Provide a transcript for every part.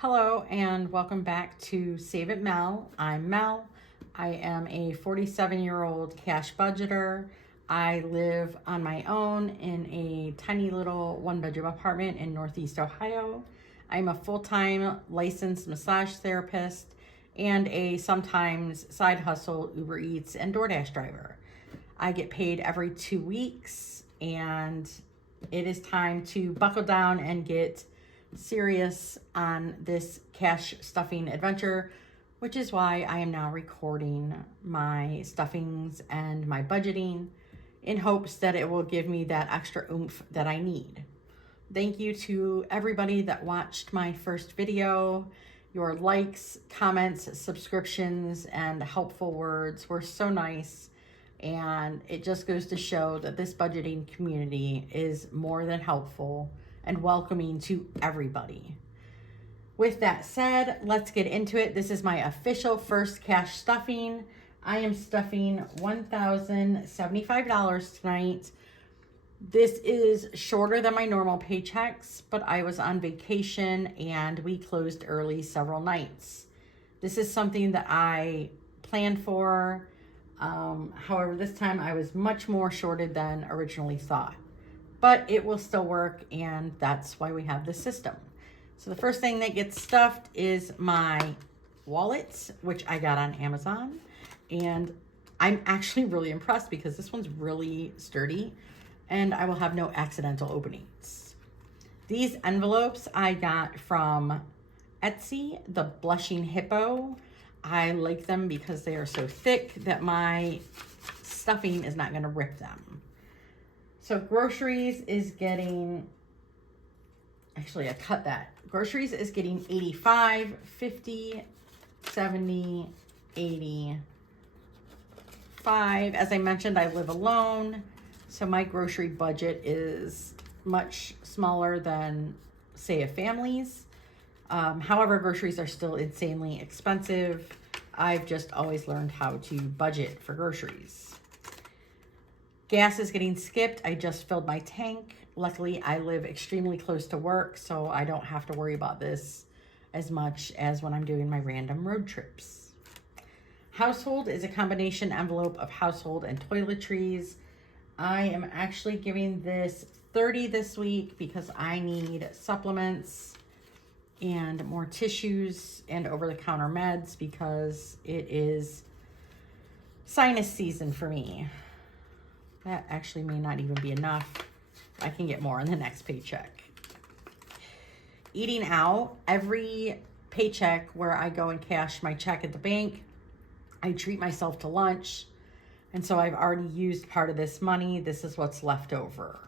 Hello and welcome back to Save It Mel. I'm Mel. I am a 47-year-old cash budgeter. I live on my own in a tiny little one-bedroom apartment in Northeast Ohio. I'm a full-time licensed massage therapist and a sometimes side hustle Uber Eats and DoorDash driver. I get paid every 2 weeks and it is time to buckle down and get serious on this cash stuffing adventure, which is why I am now recording my stuffings and my budgeting in hopes that it will give me that extra oomph that I need. Thank you to everybody that watched my first video. Your likes, comments, subscriptions, and helpful words were so nice. And it just goes to show that this budgeting community is more than helpful and welcoming to everybody. With that said, let's get into it. This is my official first cash stuffing. I am stuffing $1,075 tonight. This is shorter than my normal paychecks, but I was on vacation and we closed early several nights. This is something that I planned for. However, this time I was much more shorted than originally thought. But it will still work, and that's why we have this system. So the first thing that gets stuffed is my wallet, which I got on Amazon. And I'm actually really impressed because this one's really sturdy and I will have no accidental openings. These envelopes I got from Etsy, the Blushing Hippo. I like them because they are so thick that my stuffing is not going to rip them. So groceries is getting, actually I cut that. Groceries is getting 85, 50, 70, 85. As I mentioned, I live alone, so my grocery budget is much smaller than, say, a family's. However, groceries are still insanely expensive. I've just always learned how to budget for groceries. Gas is getting skipped. I just filled my tank. Luckily, I live extremely close to work, so I don't have to worry about this as much as when I'm doing my random road trips. Household is a combination envelope of household and toiletries. I am actually giving this 30 this week because I need supplements and more tissues and over-the-counter meds because it is sinus season for me. That actually may not even be enough. I can get more in the next paycheck. Eating out, every paycheck where I go and cash my check at the bank, I treat myself to lunch. And so I've already used part of this money. This is what's left over.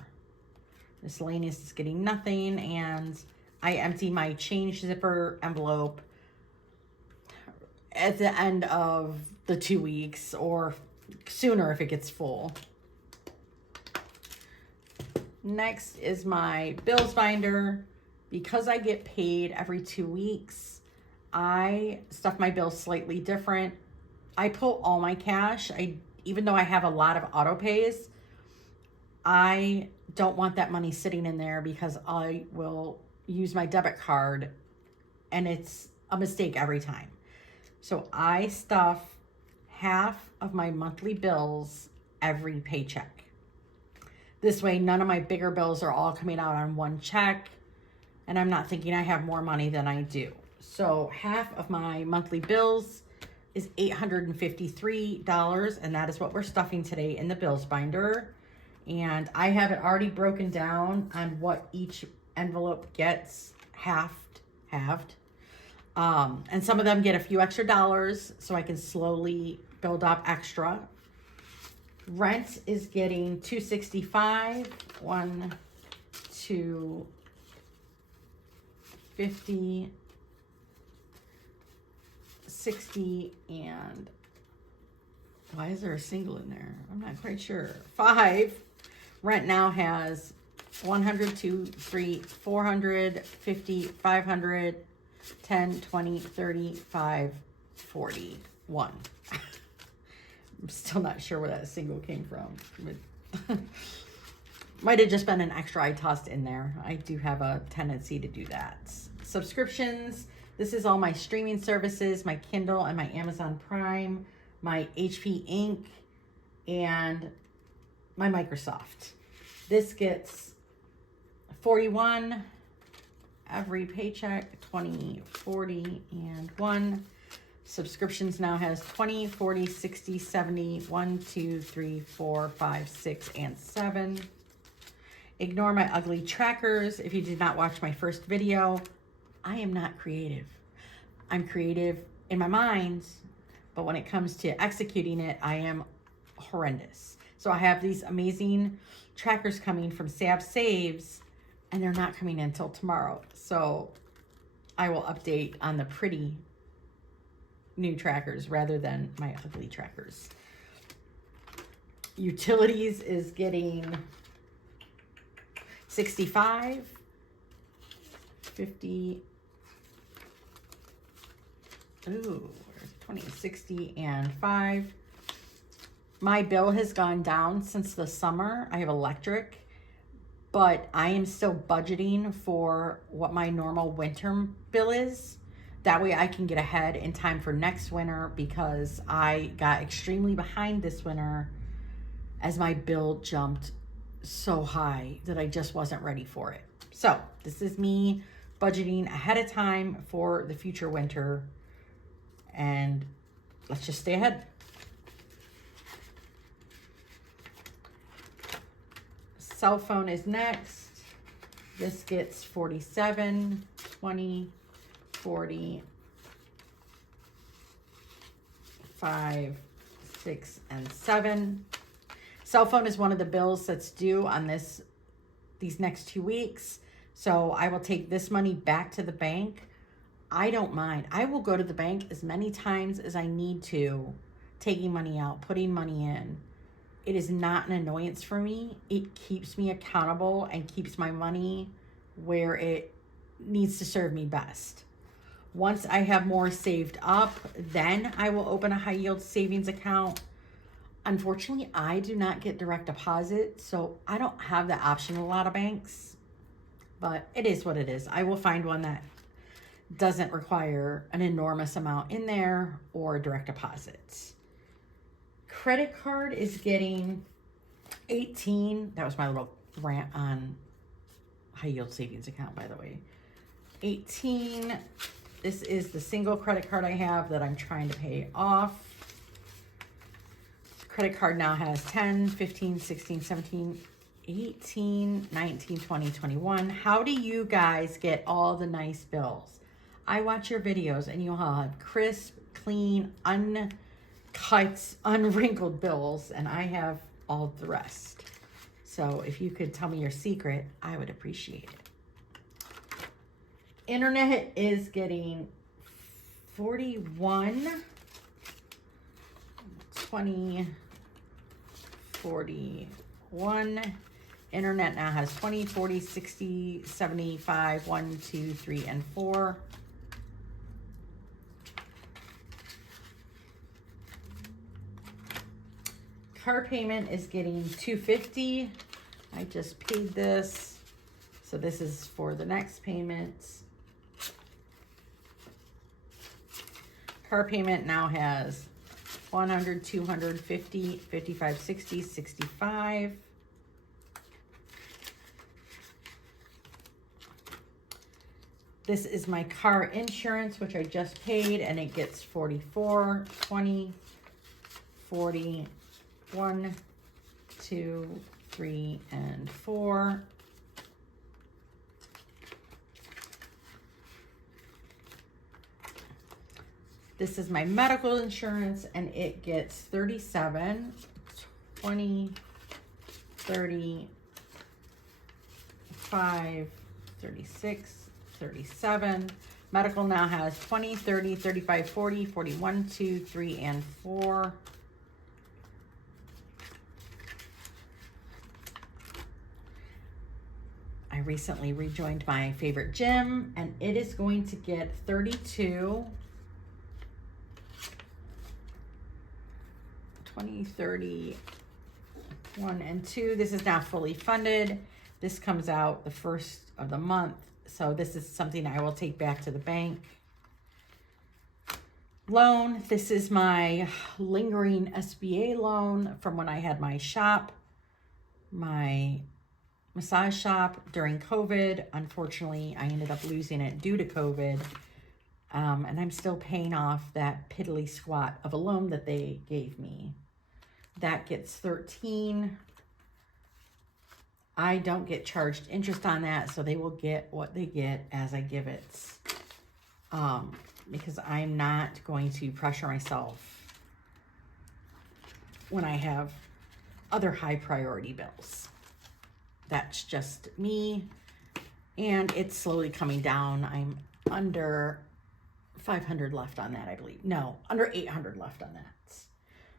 Miscellaneous is getting nothing, and I empty my change zipper envelope at the end of the 2 weeks or sooner if it gets full. Next is my bills binder. Because I get paid every 2 weeks, I stuff my bills slightly different. I pull all my cash. Even though I have a lot of auto pays, I don't want that money sitting in there because I will use my debit card and it's a mistake every time. So I stuff half of my monthly bills every paycheck. This way, none of my bigger bills are all coming out on one check, and I'm not thinking I have more money than I do. So half of my monthly bills is $853, and that is what we're stuffing today in the bills binder. And I have it already broken down on what each envelope gets halved. And some of them get a few extra dollars, so I can slowly build up extra. Rent is getting $265, 1, 2, 50, 60, and why is there a single in there? I'm not quite sure. 5. Rent now has 100, 2, 3, 400, 50, 500, 10, 20, 30, 5, 40, 1. I'm still not sure where that single came from. Might have just been an extra I tossed in there. I do have a tendency to do that. Subscriptions This is all my streaming services, my Kindle and my Amazon Prime, my HP Ink, and my Microsoft. This gets 41 every paycheck, 20, 40, and 1. Subscriptions now has 20, 40, 60, 70, 1, 2, 3, 4, 5, 6, and 7. Ignore my ugly trackers. If you did not watch my first video, I am not creative. I'm creative in my mind, but when it comes to executing it, I am horrendous. So I have these amazing trackers coming from Sab Saves, and they're not coming in until tomorrow. So I will update on the pretty new trackers rather than my ugly trackers. Utilities is getting 65, 50, 20, 60, and 5. My bill has gone down since the summer. I have electric, but I am still budgeting for what my normal winter bill is. That way I can get ahead in time for next winter, because I got extremely behind this winter as my bill jumped so high that I just wasn't ready for it. So this is me budgeting ahead of time for the future winter, and let's just stay ahead. Cell phone is next. This gets 47, 20, 40, 5, 6, and 7. Cell phone is one of the bills that's due on these next 2 weeks. So I will take this money back to the bank. I don't mind. I will go to the bank as many times as I need to, taking money out, putting money in. It is not an annoyance for me. It keeps me accountable and keeps my money where it needs to serve me best. Once I have more saved up, then I will open a high yield savings account. Unfortunately, I do not get direct deposit, so I don't have that option in a lot of banks, but it is what it is. I will find one that doesn't require an enormous amount in there or direct deposits. Credit card is getting 18. That was my little rant on high yield savings account, by the way. 18. This is the single credit card I have that I'm trying to pay off. Credit card now has 10, 15, 16, 17, 18, 19, 20, 21. How do you guys get all the nice bills? I watch your videos and you all have crisp, clean, uncut, unwrinkled bills, and I have all the rest. So if you could tell me your secret, I would appreciate it. Internet is getting 41, 20, 41. Internet now has 20, 40, 60, 75, 1, 2, 3, and 4. Car payment is getting $250. I just paid this, so this is for the next payments. Car payment now has 100, 200, 50, 55, 60, 65. This is my car insurance, which I just paid, and it gets 44, 20, 40, 1, 2, 3, and 4. This is my medical insurance, and it gets 37, 20, 30, 5, 36, 37. Medical now has 20, 30, 35, 40, 41, 2, 3, and 4. I recently rejoined my favorite gym, and it is going to get 32, 20, 30, 1, and 2. This is now fully funded. This comes out the first of the month. So this is something I will take back to the bank. loan. This is my lingering SBA loan from when I had my shop, my massage shop during COVID. Unfortunately, I ended up losing it due to COVID. And I'm still paying off that piddly squat of a loan that they gave me. That gets 13. I don't get charged interest on that, so they will get what they get as I give it. Because I'm not going to pressure myself when I have other high priority bills. That's just me, and it's slowly coming down. I'm under 500 left on that, I believe. No, under 800 left on that.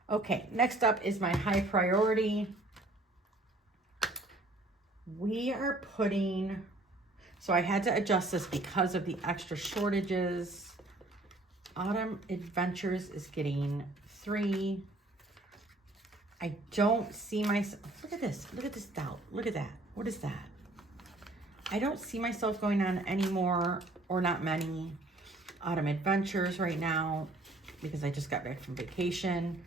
Okay, next up is my high priority. We are putting, so I had to adjust this because of the extra shortages. Autumn Adventures is getting 3. I don't see myself, look at this doubt, look at that. What is that? I don't see myself going on any more, or not many, Autumn Adventures right now because I just got back from vacation,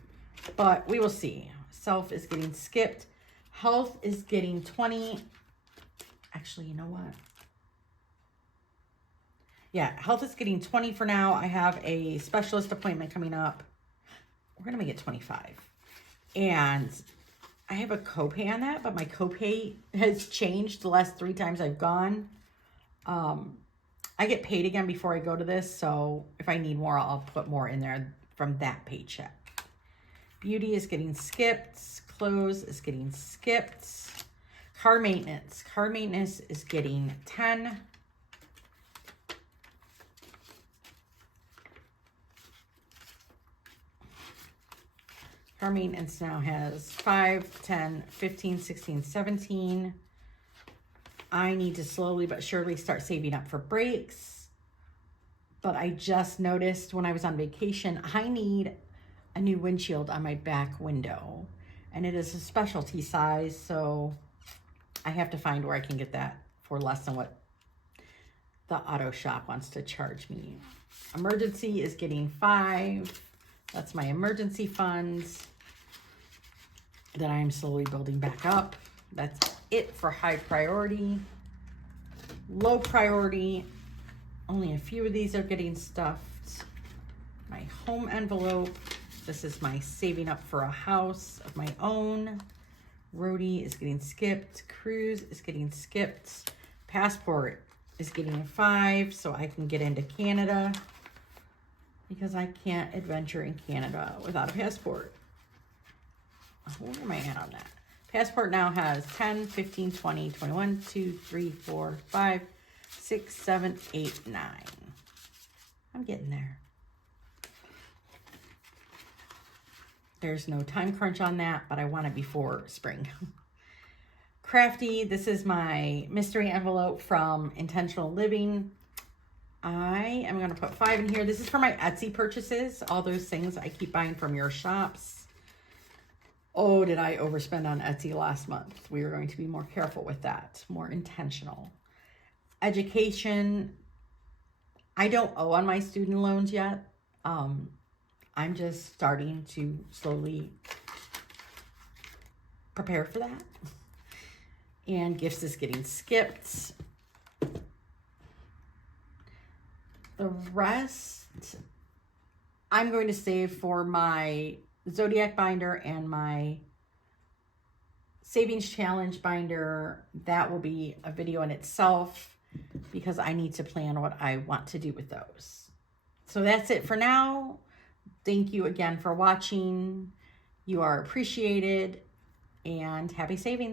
but we will see. Self is getting skipped. Health is getting 20. Actually, you know what? Yeah, health is getting 20 for now. I have a specialist appointment coming up. We're going to make it 25. And I have a copay on that, but my copay has changed the last 3 times I've gone. I get paid again before I go to this, so if I need more, I'll put more in there from that paycheck. Beauty is getting skipped. Clothes is getting skipped. Car maintenance. Car maintenance is getting 10. Car maintenance now has 5, 10, 15, 16, 17. I need to slowly but surely start saving up for brakes. But I just noticed when I was on vacation, I need a new windshield on my back window. And it is a specialty size, so I have to find where I can get that for less than what the auto shop wants to charge me. Emergency is getting 5. That's my emergency funds that I'm slowly building back up. That's it for high priority. Low priority, only a few of these are getting stuffed. My home envelope. This is my saving up for a house of my own. Roadie is getting skipped. Cruise is getting skipped. Passport is getting 5 so I can get into Canada because I can't adventure in Canada without a passport. Where am I at on that? Passport now has 10, 15, 20, 21, 2, 3, 4, 5, 6, 7, 8, 9. I'm getting there. There's no time crunch on that, but I want it before spring. Crafty, this is my mystery envelope from Intentional Living. I am going to put 5 in here. This is for my Etsy purchases, all those things I keep buying from your shops. Oh, did I overspend on Etsy last month? We are going to be more careful with that, more intentional. Education, I don't owe on my student loans yet. I'm just starting to slowly prepare for that. And gifts is getting skipped. The rest, I'm going to save for my Zodiac binder and my Savings Challenge binder. That will be a video in itself because I need to plan what I want to do with those. So that's it for now. Thank you again for watching. You are appreciated, and happy savings.